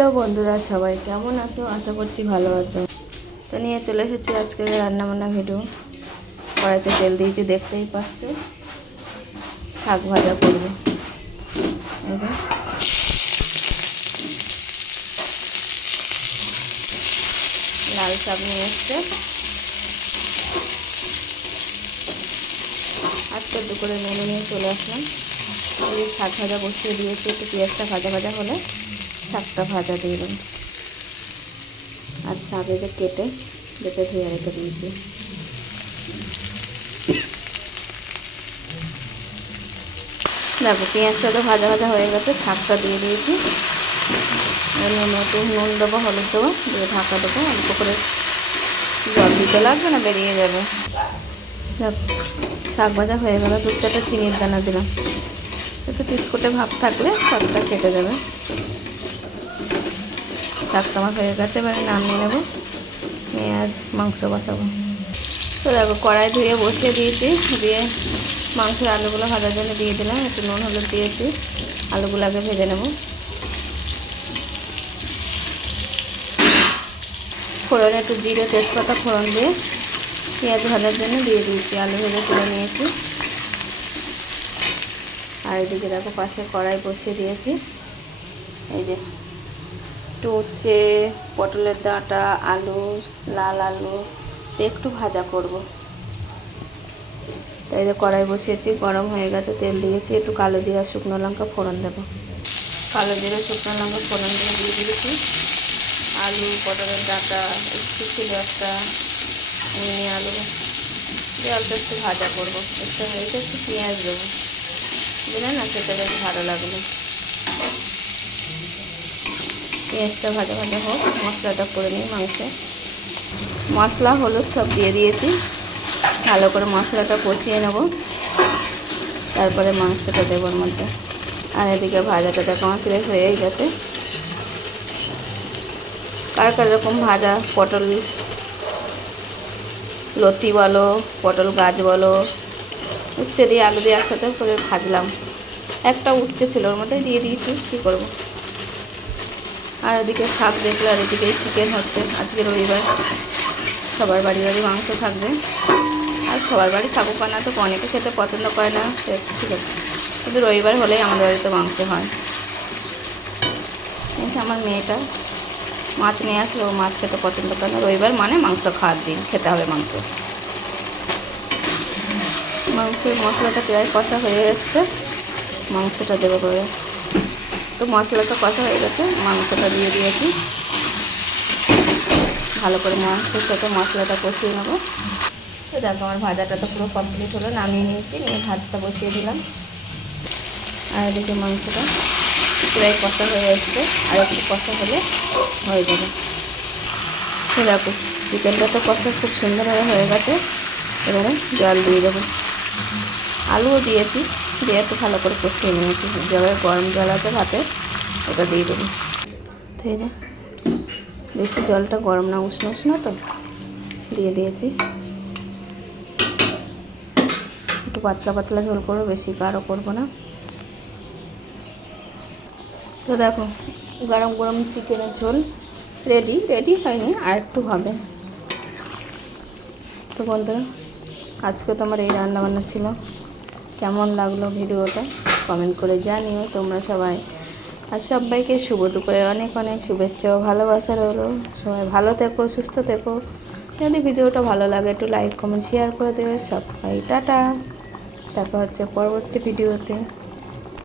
Hello বন্ধুরা, সবাই কেমন আছো? আশা করছি ভালো আছো। তো নিয়ে চলে এসেছি আজকে রান্নাবান্না ভিডিও। কড়াইতে তেল দিয়েছি, দেখতেই পাচ্ছ। শাক ভাজা করবো। এই যে লাল শাক নিয়ে এসছে। আজকে দুপুরে মেনু নিয়ে চলে আসলাম। এই শাক ভাজা বসিয়ে দিয়েছি, একটু পেঁয়াজটা ভাজা ভাজা হলে শাকটা ভাজা দিয়ে দেবো। আর শাক যে কেটে ধুয়ে রেখে দিয়েছি। দেখো পেঁয়াজটা তো ভাজা ভাজা হয়ে গেছে, শাকটা দিয়ে দিয়েছি। নুন দেবো, হলুদ দেবো, দিয়ে ঢাকা দেবো। অল্প করে জল দিতে লাগবে না, বেরিয়ে যাবে। দেখো শাক ভাজা হয়ে গেল। 2-4টা চিনির দানা দিলাম, একটু পিটকুটে ভাব থাকলে শাকটা কেটে যাবে। শাকটা আমার হয়ে গেছে, এবারে নামিয়ে নেবো, নিয়ে আর মাংস বসাবো। তো দেখো কড়াই ধুয়ে বসিয়ে দিয়েছি, দিয়ে মাংসের আলুগুলো ভাজার জন্য দিয়ে দিলাম। একটু নুন হলুদ দিয়েছি, আলুগুলো আগে ভেজে নেব। ফোড়নে একটু জিরে তেজপাতা ফোড়ন দিয়ে পেঁয়াজ ভাজার জন্য দিয়ে দিয়েছি। আলু ভেজে তুলে নিয়েছি। আর এদিকে দেখো পাশে কড়াই বসিয়ে দিয়েছি। এই যে একটু উচ্ছে, পটলের ডাঁটা, আলু, লাল আলু একটু ভাজা করব। এই যে কড়াই বসিয়েছি, গরম হয়ে গেছে, তেল দিয়েছি। একটু কালো জিরা শুকনো লঙ্কা ফোড়ন দেবো। কালো জিরা শুকনো লঙ্কা ফোড়ন দিয়ে দিয়েছি। আলু, পটলের ডাঁটা একটু ছিল একটা, আলু দিয়ে অল্প একটু ভাজা করবো। একটু হয়েছে, একটু পেঁয়াজ দেবো, দিলে না খেতে বেশ ভালো লাগবে। পেঁয়াজটা ভাজা ভাজা হোক, মশলাটা করে নিই। মাংসে মশলা হলুদ সব দিয়ে দিয়েছি, ভালো করে মশলাটা কষিয়ে নেব, তারপরে মাংসটা দেবো ওর মধ্যে। আর এদিকে ভাজাটা দেখো আমার প্রায় হয়েই গেছে। কার কার রকম ভাজা পটল লতি বলো, পটল গাছ বলো, উচ্ছে দিয়ে আলু দিয়ে একসাথে করে ভাজলাম। একটা উচ্ছে ছিল, ওর মধ্যে দিয়ে দিয়েছি, কী করবো। আর এদিকে শাক দেখলে, আর এদিকে চিকেন হচ্ছে। আজকে রবিবার, সবার বাড়ি বাড়ি মাংস থাকবে। আর সবার বাড়ি থাকুক না, তো অনেকে খেতে পছন্দ করে না, সে ঠিক আছে, কিন্তু রবিবার হলেই আমাদের বাড়িতে মাংস হয়। কিন্তু আমার মেয়েটা মাছ নিয়ে আসলে ও মাছ খেতে পছন্দ করে না। রবিবার মানে মাংস খাওয়ার দিন, খেতে হবে মাংস। মাংসের মশলাটা প্রায় কষা হয়ে এসছে, মাংসটা দেবো করে। তো মশলাটা কষা হয়ে গেছে, মাংসটা দিয়ে দিয়েছি। ভালো করে মাংসের সাথে মশলাটা কষিয়ে নেবো। তো দেখো আমার ভাজাটা তো পুরো কমপ্লিট হলো, নামিয়ে নিয়েছি, নিয়ে ভাতটা বসিয়ে দিলাম। আর এদিকে মাংসটা প্রায় কষা হয়ে এসছে, আর একটু কষা হলে হয়ে যাবে। তো দেখো চিকেনটা তো কষা খুব সুন্দরভাবে হয়ে গেছে। এবারে জল দিয়ে দেবো, আলুও দিয়েছি, দিয়ে একটু ভালো করে কষিয়ে নিয়েছি। জলের গরম জল আছে ভাতে, ওটা দিয়ে দেবো। তো এই যে বেশি জলটা গরম না, উষ্ণ উষ্ণ তো দিয়ে দিয়েছি। একটু পাতলা পাতলা ঝোল করবো, বেশি গাঢ় করবো না। তো দেখো গরম গরম চিকেনের ঝোল রেডি হয়নি, আর একটু হবে। তো বন্ধুরা আজকে তোমার এই রান্নাবান্না ছিল। কেমন লাগলো ভিডিওটা কমেন্ট করে জানিও তোমরা সবাই। আর সবাইকে শুভ দুপুরের অনেক অনেক শুভেচ্ছা ও ভালোবাসা রইলো। সবাই ভালো থেকো, সুস্থ থেকো। যদি ভিডিওটা ভালো লাগে একটু লাইক কমেন্ট শেয়ার করে দেবে। সবাই টাটা, দেখা হচ্ছে পরবর্তী ভিডিওতে।